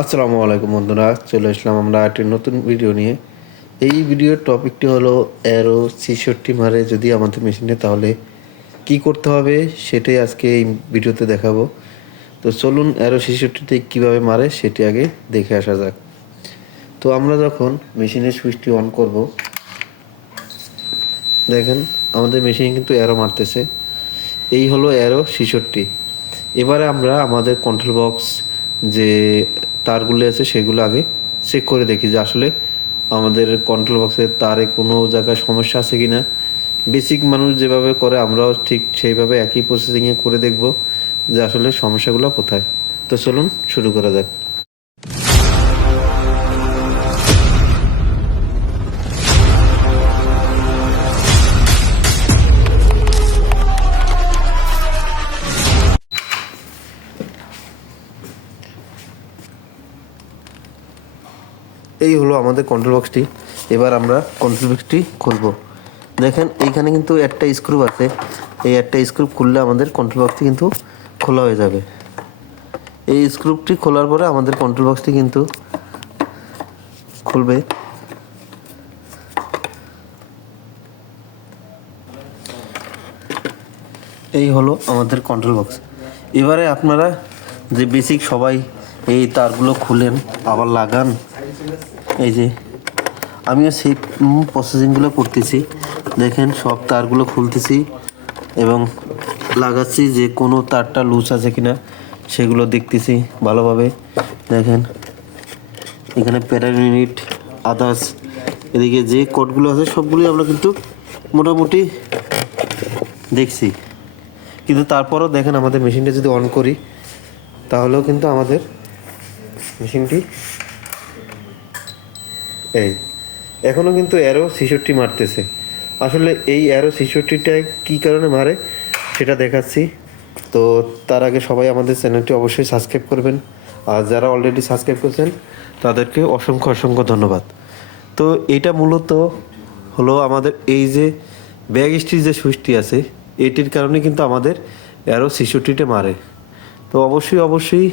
আসসালামু আলাইকুম বন্ধুরা, চলে আসলাম আমরা একটি নতুন ভিডিও নিয়ে। এই ভিডিওর টপিকটি হলো অ্যারো ছিষট্টি মারে যদি আমাদের মেশিনে তাহলে কি করতে হবে সেটাই আজকে এই ভিডিওতে দেখাবো। তো চলুন অ্যারো ছিষট্টিতে কীভাবে মারে সেটি আগে দেখে আসা যাক। তো আমরা যখন মেশিনের সুইচটি অন করব, দেখেন আমাদের মেশিন কিন্তু অ্যারো মারতেছে। এই হলো অ্যারো ছিষট্টি। এবারে আমরা আমাদের কন্ট্রোল বক্স যে তারগুলো আছে, সেগুলো আগে চেক করে দেখি যে আসলে আমাদের কন্ট্রোল বক্সের তারে কোনো জায়গায় সমস্যা আছে কি না বেসিক মানুষ যেভাবে করে, আমরাও ঠিক সেইভাবে একই প্রসেসিংয়ে করে দেখব যে আসলে সমস্যাগুলো কোথায়। তো চলুন শুরু করা যাক। এই হলো আমাদের কন্ট্রোল বক্সটি এবার আমরা কন্ট্রোল বক্সটি খুলবো। দেখেন, এইখানে কিন্তু একটা স্ক্রুপ আছে। এই একটা স্ক্রুপ খুললে আমাদের কন্ট্রোল বক্সটি কিন্তু খোলা হয়ে যাবে। এই স্ক্রুপটি খোলার পরে আমাদের কন্ট্রোল বক্সটি কিন্তু খুলবে। এই হলো আমাদের কন্ট্রোল বক্স এবারে আপনারা যে বেসিক সবাই এই তারগুলো খুলেন, আবার লাগান। এই যে, আমিও সেই প্রসেসিংগুলো করতেছি। দেখেন, সব তারগুলো খুলতেছি এবং লাগাচ্ছি যে কোনো তারটা লুজ আছে কিনা, সেগুলো দেখতেছি ভালোভাবে। দেখেন, এখানে প্যারান ইউনিট আদার্স এদিকে যে কোডগুলো আছে, সবগুলোই আমরা কিন্তু মোটামুটি দেখছি। কিন্তু তারপরও দেখেন, আমাদের মেশিনটা যদি অন করি, তাহলেও কিন্তু আমাদের মেশিনটি এই এখনও কিন্তু অ্যারো ছিষট্টি মারতেছে। আসলে এই অ্যারো ছিষট্টিটা কী কারণে মারে সেটা দেখাচ্ছি। তো তার আগে সবাই আমাদের চ্যানেলটি অবশ্যই সাবস্ক্রাইব করবেন। আর যারা অলরেডি সাবস্ক্রাইব করেছেন, তাদেরকে অসংখ্য অসংখ্য ধন্যবাদ। তো এটা মূলত হলো আমাদের এই যে ব্যাগ স্টিচ যে সুইচটি আছে, এটির কারণে কিন্তু আমাদের অ্যারো ছিষট্টিটা মারে। তো অবশ্যই অবশ্যই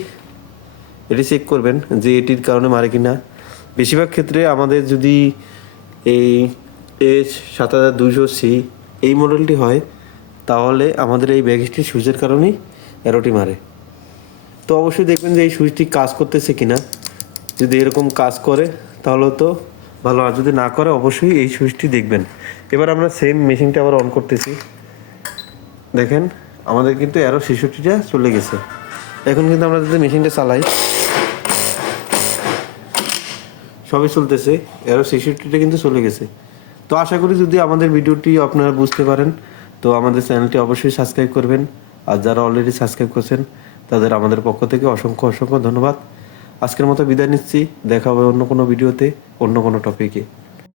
এটি চেক করবেন যে এটির কারণে মারে কি না বেশিরভাগ ক্ষেত্রে আমাদের যদি এই এস সাত হাজার দুইশো সি এই মডেলটি হয়, তাহলে আমাদের এই ব্যাগেজটি সুইচের কারণেই অ্যারোটি মারে। তো অবশ্যই দেখবেন যে এই সুইচটি কাজ করতেছে কিনা। যদি এরকম কাজ করে, তাহলে তো ভালো। আর যদি না করে, অবশ্যই এই সুইচটি দেখবেন। এবার আমরা সেম মেশিনটা আবার অন করতেছি। দেখেন, আমাদের কিন্তু অ্যারো শিশুটিটা চলে গেছে। এখন কিন্তু আমরা যদি মেশিনটা চালাই সবই চলতেছে। এরও ছেষট্টিটা কিন্তু চলে গেছে। তো আশা করি যদি আমাদের ভিডিওটি আপনারা বুঝতে পারেন, তো আমাদের চ্যানেলটি অবশ্যই সাবস্ক্রাইব করবেন। আর যারা অলরেডি সাবস্ক্রাইব করছেন, তাদের আমাদের পক্ষ থেকে অসংখ্য অসংখ্য ধন্যবাদ। আজকের মতো বিদায় নিচ্ছি। দেখা হবে অন্য কোনো ভিডিওতে, অন্য কোনো টপিকে